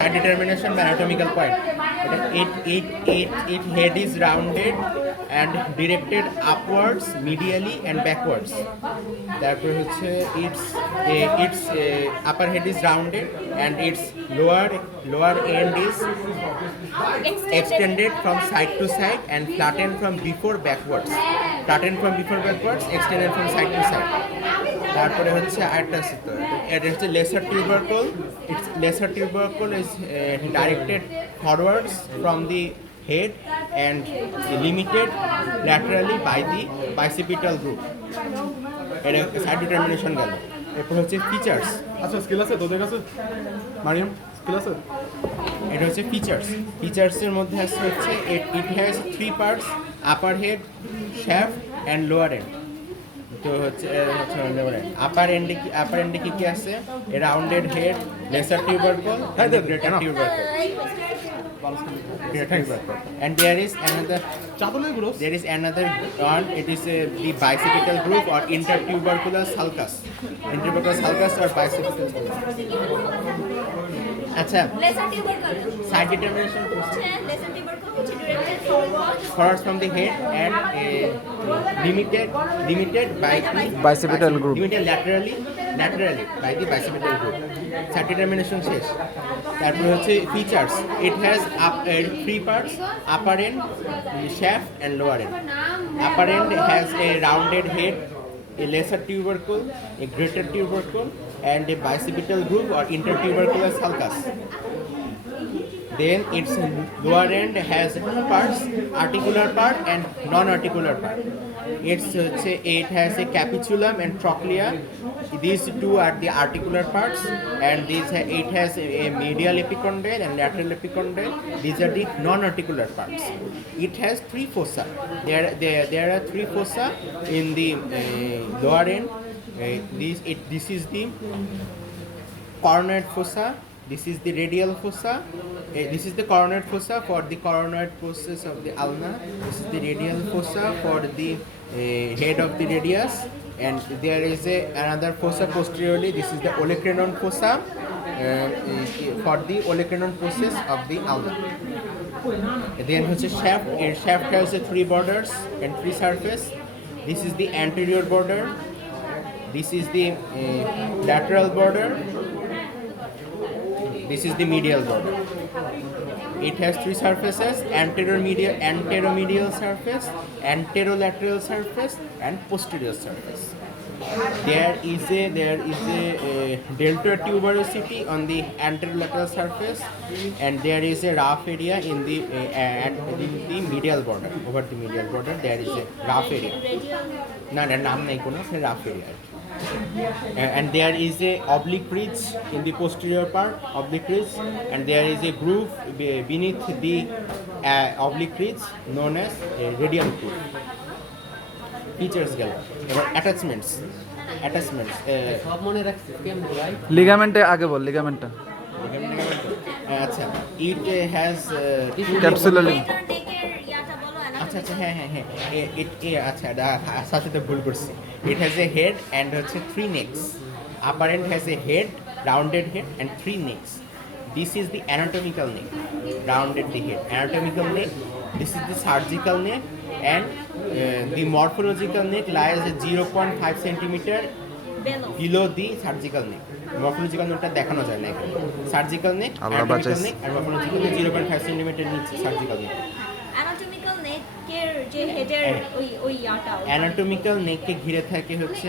Determination by anatomical point. Its head is rounded and directed upwards, medially and backwards. তারপর হচ্ছে its upper head is rounded and its lower end is extended from side to side and flattened from before backwards. Extended from side to side. তারপরে হচ্ছে আরেকটা আছে তো এটা হচ্ছে lesser tubercle is directed forwards from the head and limited laterally by the bicipital group. এটা side determination গেল। এরপর হচ্ছে ফিচার্স। আচ্ছা স্কেল আছে তোদের কাছে মারিয়াম স্কেল আছে? এটা হচ্ছে ফিচার্সের মধ্যে আছে হচ্ছে it has 3 parts, upper head, shaft and lower end. তো হচ্ছে আপার এন্ডে কি আছে? Rounded head, lesser tubercle and the greater tubercle. And there is another one. It is the bicipital group or intertubercular sulcus or bicipital group. আচ্ছা side determination forwards from the head and limited by the bicipital group, limited laterally by the bicipital group. Side determination শেষ। তারপর হচ্ছে features. It has 3 parts, upper end, shaft and lower end. Upper end has a rounded head, a lesser tubercle, a greater tubercle and a bicipital group or intertubercular sulcus. Then its lower end has 2 parts, articular part and non-articular part. It has a capitulum and trochlea. These two are the articular parts, and it has a medial epicondyle and lateral epicondyle. These are the non-articular parts. It has 3 fossa. There are 3 fossa in the lower end. This is the coronoid fossa. This is the radial fossa. This is the coronoid fossa for the coronoid process of the ulna. This is the radial fossa for the head of the radius, and there is another fossa posteriorly. This is the olecranon fossa for the olecranon process of the ulna. Then shaft. Shaft has 3 borders and 3 surface. This is the anterior border. This is the lateral border. This is the medial border. It has 3 surfaces: anteromedial surface, anterolateral surface, and posterior surface. There is a delta tuberosity on the anterolateral surface, and there is a rough area in the medial border. Over the medial border, there is a rough area. No, naam nahi kono, rough area. And there is a oblique ridge in the posterior part, and there is a groove beneath the oblique ridge known as a radial groove. Features গেল। এবার attachments সব মনে রাখছিস কেমন ভাই? লিগামেন্টে আগে বল, লিগামেন্টটা। আচ্ছা it has capsular আচ্ছা হ্যাঁ আচ্ছা সাথে ভুল করছি। It has a head and হচ্ছে 3 necks. Upper end has a head, rounded head and 3 necks. This is the anatomical neck, rounded the head. Anatomical neck. This is the surgical neck, and the morphological neck lies at 0.5 centimeter below the surgical neck. Morphological neckটা দেখানো যায় না এখানে। Surgical neck, anatomical neck, and morphological neck 0.5 centimeter নিচে surgical neck. Anatomical নেকের যে হেডের ওই ইয়াটা anatomical নেককে ঘিরে থাকে হচ্ছে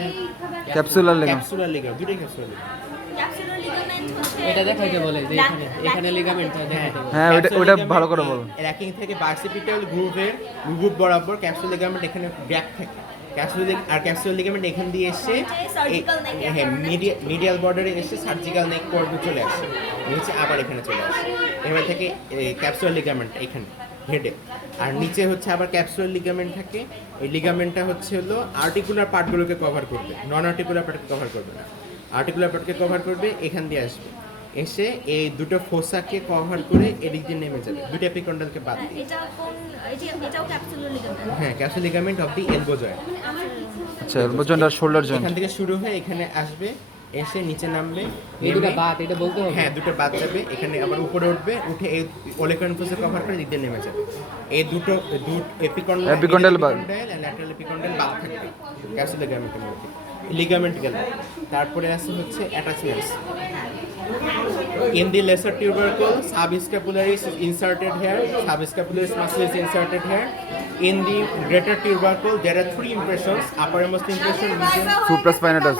ক্যাপসুলার লিগামেন্ট। ক্যাপসুলার লিগামেন্ট, দুটোই ক্যাপসুলার ক্যাপসুলার লিগামেন্ট হচ্ছে এটা দেখাইতে বলে যে এখানে লিগামেন্টটা দেখাইতে বলে। হ্যাঁ ওটা ভালো করে বল। র্যাকিং থেকে বাইসিপিটাল গ্রুপ বরাবর ক্যাপসুলার লিগামেন্ট এখানে ব্যাক থাকে। ক্যাপসুলার লিগামেন্ট এখান দিয়ে এসে মিডিয়াল বর্ডারে এসে সার্জিক্যাল নেক পর্যন্ত চলে আসে, নিচে আবার এখানে চলে আসে। এবার থেকে ক্যাপসুলার লিগামেন্ট এখানে হেডে, আর নিচে হচ্ছে আবার ক্যাপসুলার লিগামেন্ট থাকে। এই লিগামেন্টটা হচ্ছে হলো আর্টিকুলার পার্টগুলোকে কভার করবে, নন আর্টিকুলার পার্টকে কভার করবে না। আর্টিকুলার পার্টকে কভার করবে, এখান দিয়ে আসবে, এসে এই দুটো ফোসাকে কভার করে এদিক দিয়ে নেমে যাবে, দুটো এপিকন্ডালকে বাদ দিয়ে। এটাও ক্যাপসুলার লিগামেন্ট। হ্যাঁ, capsular ligament of the elbow joint. আচ্ছা, এলবো জয়েন্ট আর শোল্ডার জয়েন্ট এখান থেকে শুরু হয়ে এখানে আসবে, এসে নিচে নামবে, এই দুটো নেমে- বাদ এটা বলতে হবে। হ্যাঁ, দুটো বাদ যাবে, এখানে আবার উপরে উঠবে, উঠে এই ওলেকনফাসে কভার করে দিক দিয়ে নেমে যাবে। এই দুটো এপিকন্ডাইল Epicondyle বাদ। এন্ড ল্যাটারাল এপিকন্ডাইল বাদ থাকবে ক্যাপসুলার লিগামেন্টের মধ্যে। লিগামেন্ট গেল, তারপরে আছে হচ্ছে অ্যাটাচমেন্টস। In the lesser tubercle, subscapularis is inserted here, subscapularis muscle is inserted here. In the greater tubercle, there are three impressions: uppermost impression, Supraspinatus.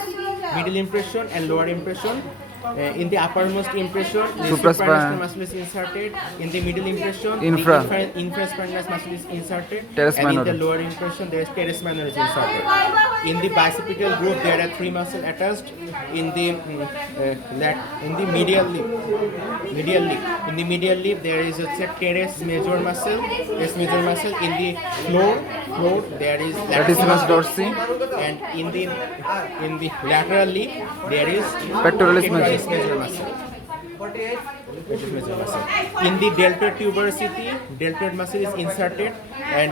middle impression, and lower impression. In the uppermost impression, the Supraspinatus. supraspinous muscle is inserted. In the middle impression, Infra. the infraspinous muscle is inserted. Teres And in minor. the lower impression, there is teres minor is inserted. In the bicipital group, there are three muscles attached. In the medial lip, in the medial lip, there is a teres major muscle. In the floor, there is Latissimus dorsi. and in the lateral lip, there is Pectoralis major. major muscle. Pectoralis major muscle. In the deltoid tuberosity, deltoid muscle is inserted, and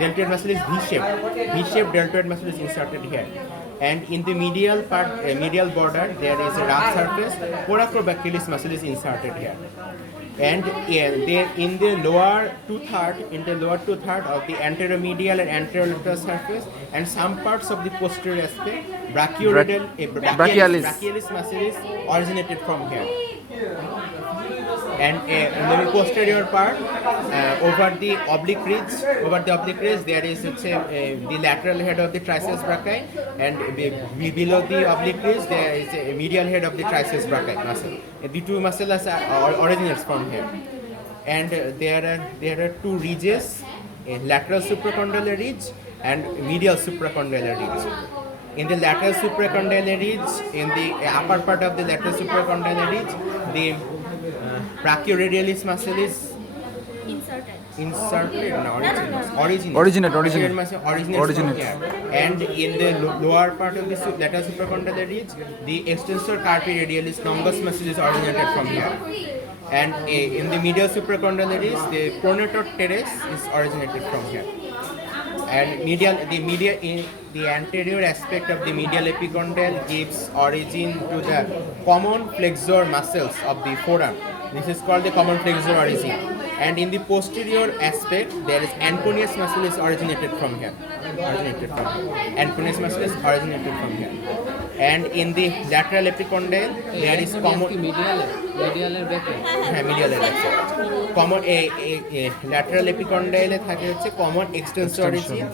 deltoid muscle is V-shaped. V-shaped deltoid muscle is inserted here. And in the medial part, medial border, there is a rough surface. Coracobacilis muscle is inserted here. And there in the lower two-third of the anteromedial and anterolateral surface, and some parts of the posterior aspect, Brachialis. brachialis muscle is originated from here. And in the posterior part, over the oblique ridge, there is the lateral head of the triceps brachii, and below the oblique ridge, there is a medial head of the triceps brachii muscle. The two muscles originates from here. And there are two ridges, a lateral supracondylar ridge and medial supracondylar ridge. In the lateral supracondylar ridge, in the upper part of the lateral supracondylar ridge, the brachioradialis muscle is inserted, Originate. Brachioradial muscle originates from Originates. here. And in the lower part of the lateral supracondylar ridge, the extensor carpi radialis longus muscle is originated from here. And in the medial supracondylar ridge, the pronator teres is originated from here. And the anterior aspect of the medial epicondyle gives origin to the common flexor muscles of the forearm. This is called the common flexor origin. And in the posterior aspect, there is anconeus muscle is originated from here. Anconeus muscle is originated from here. And in the lateral epicondyle, there is common মিডিয়ালের ব্যাকে হ্যাঁ medial common lateral এপিকন্ডাইলে থাকে হচ্ছে common extensor origin,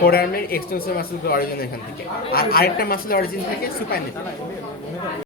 ফোরআর্মের extensor muscle origin এখান থেকে, আর আরেকটা muscle origin থাকে সুপাইনাল।